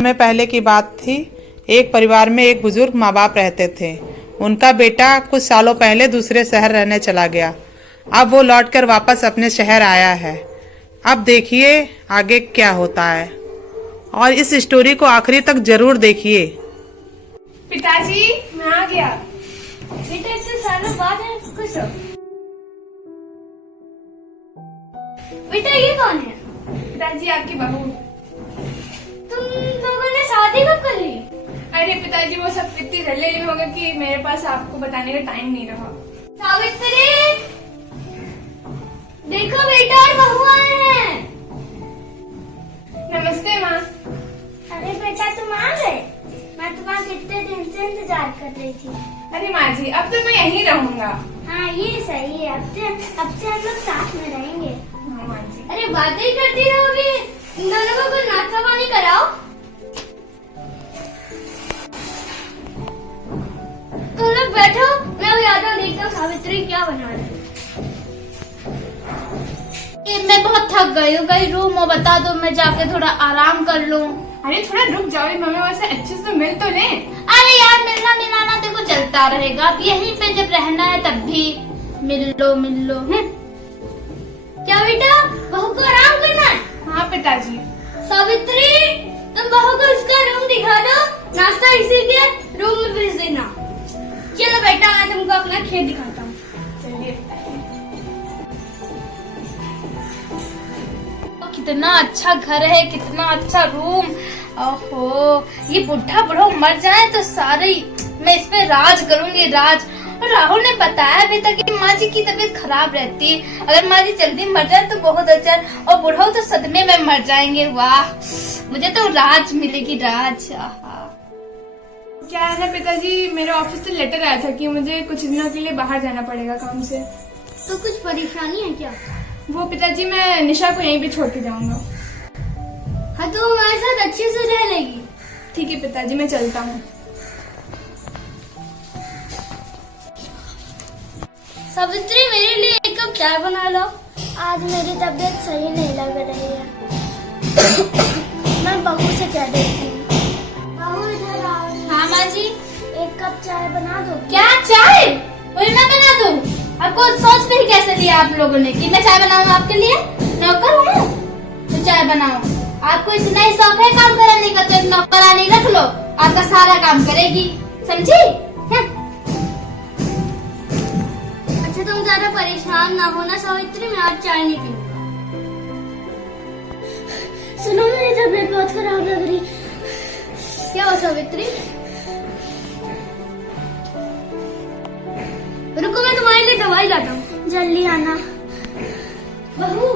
में पहले की बात थी। एक परिवार में एक बुजुर्ग माँ बाप रहते थे। उनका बेटा कुछ सालों पहले दूसरे शहर रहने चला गया। अब वो लौटकर वापस अपने शहर आया है। अब देखिए आगे क्या होता है और इस स्टोरी को आखिरी तक जरूर देखिए। पिताजी मैं आ गया। बेटा इतने सालों बाद है खुश हो। बेटा ये कौन है? पिताजी आपकी बहू। तुम लोगों ने शादी कब कर ली? अरे पिताजी वो सब इतनी जल्दी हो गया कि मेरे पास आपको बताने का टाइम नहीं रहा। सावित्री देखो बेटा और बहू आए हैं। नमस्ते माँ। अरे बेटा तुम आ गए। मैं तुम्हारा कितने दिन से इंतजार कर रही थी। अरे माँ जी अब तो मैं यहीं रहूंगा। हाँ ये सही है। अब से हम लोग साथ में रहेंगे। हाँ माँ जी। अरे बातें ही करती रहोगी। इन दोनों को कुछ नाश्ता पानी कराओ। तुम लोग बैठो, मैं अभी आता हूँ, देखता हूँ सावित्री क्या बना रही है। मैं बहुत थक गई हूँ, कहीं रूम हो बता दो, मैं जाके थोड़ा आराम कर लूँ। अरे थोड़ा रुक जाओ, मम्मी वैसे अच्छे से मिल तो ले। अरे यार मिलना मिलाना देखो चलता रहेगा, अब यहीं पे जब रहना है तब भी मिल लो। क्या बेटा बहू को आराम करना है? हाँ पिताजी। सावित्री तुम बहू को उसका रूम दिखा दो, नाश्ता इसी के रूम में भेज देना। चलो बेटा मैं तुमको अपना खेत दिखाता हूँ। चलिए। कितना अच्छा घर है, कितना अच्छा रूम। ओहो ये बुढ़ा बुढ़ा मर जाए तो सारे मैं इस पे राज करूंगी, राज। और राहुल ने बताया भी था कि माँ जी की तबीयत खराब रहती है, अगर माँ जी जल्दी मर जाए तो बहुत अच्छा, और बुढ़ा तो सदमे में मर जाएंगे। वाह मुझे तो राज मिलेगी, राज। क्या है ना पिताजी, मेरे ऑफिस से लेटर आया था कि मुझे कुछ दिनों के लिए बाहर जाना पड़ेगा काम से। तो कुछ परेशानी है क्या? वो पिताजी मैं निशा को यहीं पे छोड़ के जाऊंगा। हाँ तो हमारे साथ अच्छे से रह लेगी। ठीक है पिताजी मैं चलता हूँ। सावित्री मेरे लिए एक कप चाय बना लो। आज मेरी तबीयत सही नहीं लग रही है। मैं बहू से कह देती हूँ। बहू इधर आओ। हाँ माँ जी। एक कप चाय बना दो। क्या चाय? वही मैं बना दूँ? आपको सोच पे ही कैसे लिया आप लोगों ने कि मैं चाय बनाऊँ आपके लिए? नौकर हूँ तो चाय बनाऊँ। आपको इतना ही शौक है काम कराने का तो एक नौकरानी रख लो, आपका सारा काम करेगी, समझी? अच्छा तुम ज्यादा परेशान ना होना सावित्री, मैं आज चाय नहीं पीऊंगा। सुनो मेरी तबीयत बहुत खराब लग रही। क्या हुआ सावित्री? रुको मैं तुम्हारे लिए दवाई लाता हूँ, जल्दी आना। बहू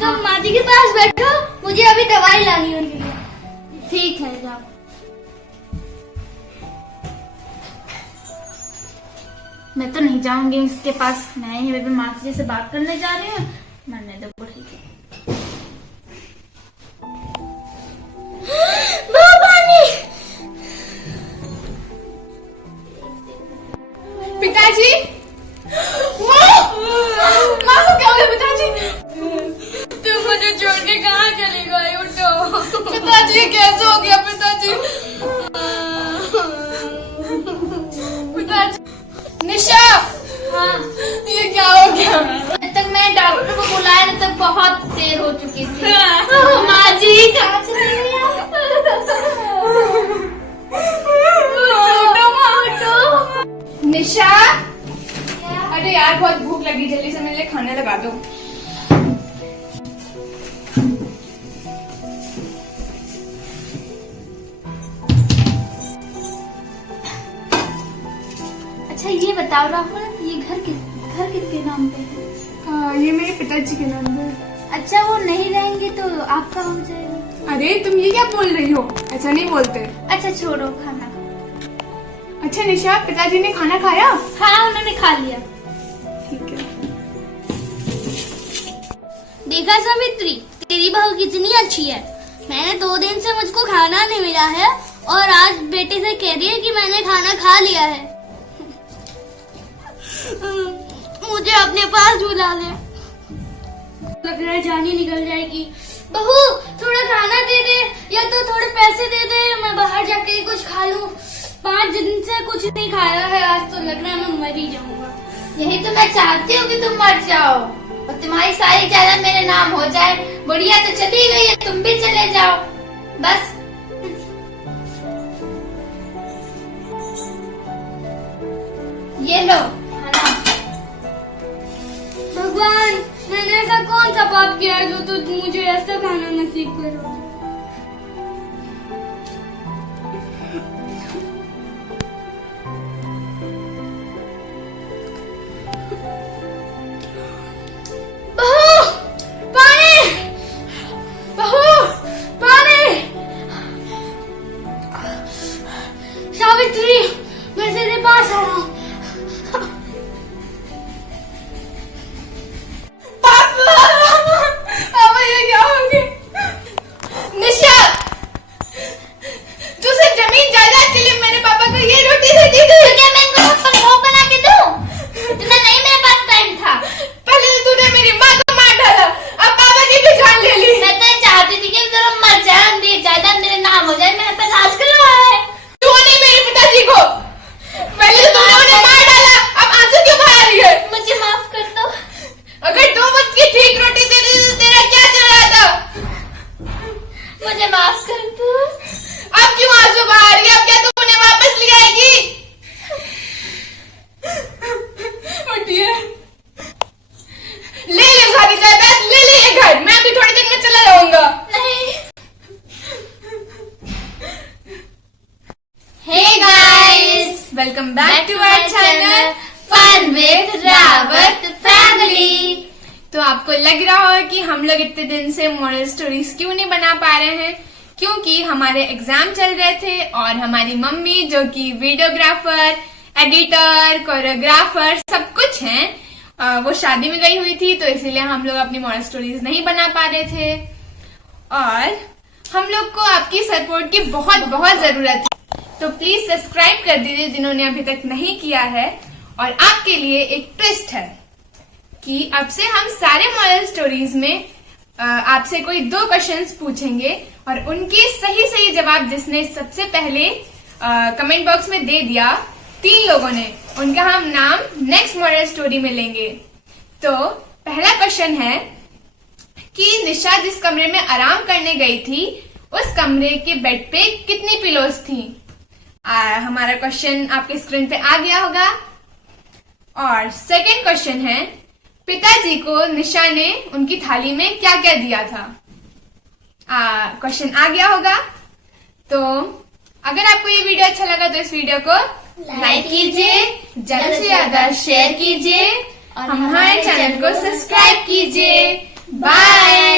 तुम माँ जी के पास बैठो, मुझे अभी दवाई लानी है उनके लिए। ठीक है जाओ। मैं तो नहीं जाऊंगी इसके पास, मैं ही बेबी माँ जी से बात करने जा रही हूँ, मरने दो बुढ़ी के। पिताजी माँ को क्या हो गया पिताजी? तुम मुझे छोड़ के कहाँ चली गई? उठो। पिताजी कैसे हो गया पिताजी? पिताजी। निशा हाँ ये क्या हो गया? जब तक मैं डॉक्टर को बुलाया ना तब बहुत देर हो चुकी थी। माँ जी कहाँ चली गई आप? निशा अरे यार बहुत भूख लगी, जल्दी से मेरे लिए खाने लगा दो। अच्छा ये बताओ राहुल, ये घर किसके नाम पे है? ये मेरे पिताजी के नाम पे। अच्छा वो नहीं रहेंगे तो आपका हो जाएगा। अरे तुम ये क्या बोल रही हो, ऐसा नहीं बोलते। अच्छा छोड़ो खाना। अच्छा निशा पिताजी ने खाना खाया? हाँ उन्होंने खा लिया। ठीक है। देखा सावित्री तेरी बहू कितनी अच्छी है। मैंने 2 दिन से मुझको खाना नहीं मिला है और आज बेटे से कह रही है कि मैंने खाना खा लिया है। मुझे अपने पास बुला ले। लग रहा है जान ही निकल जाएगी। बहू थोड़ा खाना दे दे या तो थोड़े पैसे दे दे, मैं बाहर जाके कुछ खा लूं। 5 दिन से कुछ नहीं खाया है, आज तो लग रहा है मैं मर ही जाऊंगा। यही तो मैं चाहती हूँ कि तुम मर जाओ और तुम्हारी सारी जायदाद मेरे नाम हो जाए। बुढ़िया तो चली गई है, तुम भी चले जाओ बस। ये लो खाना। भगवान, मैंने ऐसा कौन सा पाप किया है जो तू मुझे ऐसा खाना नसीब करो। बहू पानी, बहू पानी। सावित्री, मैं तेरे पास आ रहा हूँ। पापा ये क्या हो गया? निशा, तू सिर्फ जमीन जायदाद के लिए मेरे पापा को ये रोटी दे दी थी। क्या मैं इनको वो बना के दूं? इतना नहीं मेरे पास टाइम था। पहले तो तूने मेरी माँ को मार डाला, अब पापा की भी जान ले ली। मैं तो चाहती थी कि जरा मर जाए, मेरी जायदाद मेरे नाम हो जाए। मेरे पे राज करवाया है तूने मेरे पिताजी को। पहले तो तूने उन्हें मार डाला, अब आंसू क्यों बहा रही है? मुझे माफ कर दो। अगर 2 वक्त की ठीक रोटी दे दी तो तेरा क्या चल रहा था? मुझे माफ कर दो। अब क्यों आंसू बहा रही है? अब क्या तू उन्हें वापस ले आएगी? उठिए, ले ले सारी जायदाद, ले ले ये घर। मैं अभी थोड़ी देर में चला जाऊंगा। नहीं। Hey guys, welcome back to our channel fun with Rawat family. तो आपको लग रहा होगा कि हम लोग इतने दिन से मॉरल स्टोरीज क्यों नहीं बना पा रहे हैं, क्योंकि हमारे एग्जाम चल रहे थे और हमारी मम्मी जो कि वीडियोग्राफर, एडिटर, कोरियोग्राफर सब कुछ हैं, वो शादी में गई हुई थी, तो इसीलिए हम लोग अपनी मॉरल स्टोरीज नहीं बना पा रहे थे। और हम लोग को आपकी सपोर्ट की बहुत बहुत जरूरत है, तो प्लीज सब्सक्राइब कर दीजिए जिन्होंने अभी तक नहीं किया है। और आपके लिए एक ट्विस्ट है कि अब से हम सारे मॉरल स्टोरीज में आपसे कोई 2 क्वेश्चंस पूछेंगे और उनके सही सही जवाब जिसने सबसे पहले कमेंट बॉक्स में दे दिया, 3 लोगों ने, उनका हम नाम नेक्स्ट मॉरल स्टोरी में लेंगे। तो पहला क्वेश्चन है कि निशा जिस कमरे में आराम करने गई थी उस कमरे के बेड पे कितनी पिलोज थी? हमारा क्वेश्चन आपके स्क्रीन पे आ गया होगा। और सेकंड क्वेश्चन है, पिताजी को निशा ने उनकी थाली में क्या क्या दिया था? क्वेश्चन आ गया होगा। तो अगर आपको ये वीडियो अच्छा लगा तो इस वीडियो को लाइक कीजिए, ज्यादा से ज्यादा शेयर कीजिए और हमारे चैनल को सब्सक्राइब कीजिए। बाय।